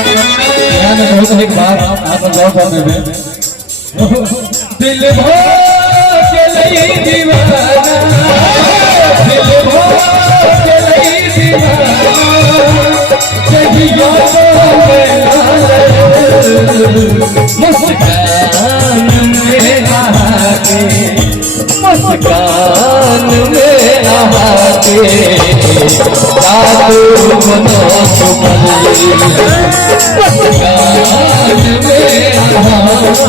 बहुत एक बात आप गौर करने में दिल भो चले दीवाना दिल भो चले दीवाना चाहिए मुस्कान में आके मुस्कान में आके जादू बनो मुस्कान में आके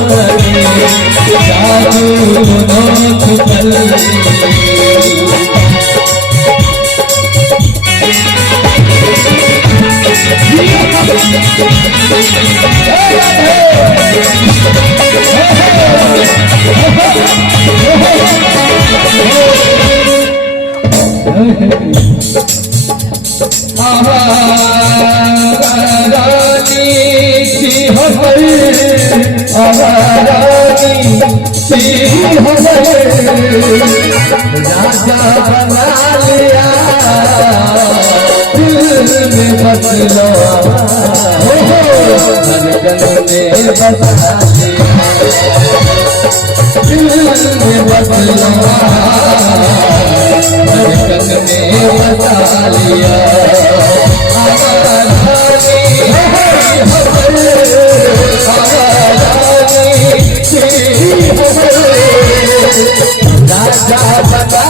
जादू बनो राजा बना लिया दिल में बदलो धड़कन में बसा लिया दिल में बदलो धड़कन में बसा लिया राजा बता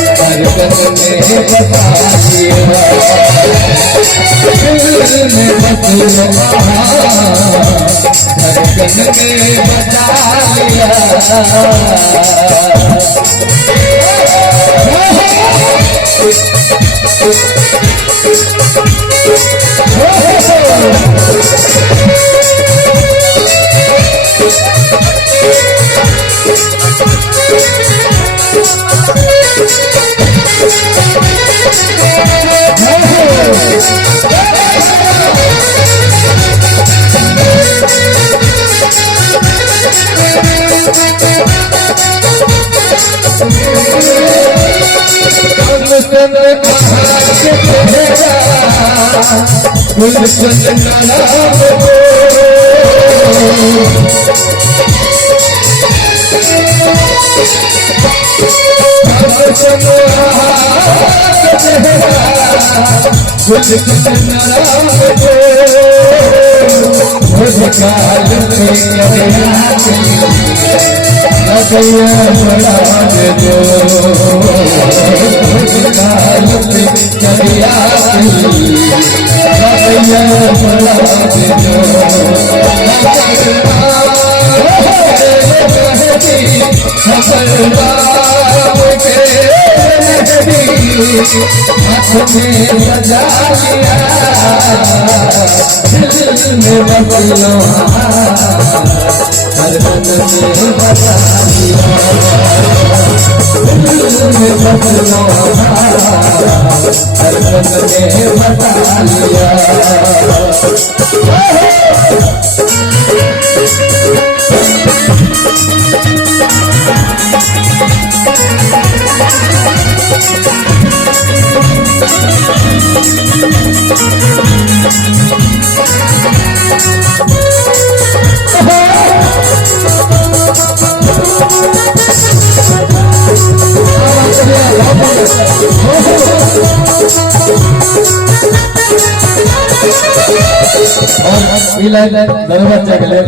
धड़कन में बता दिया दिल में बदलवा धड़कन में बता सजा लिया दिल में बदलो धड़कन में बता दिया दिल में बदलो धड़कन में बता लिया और इलाज दरबार चले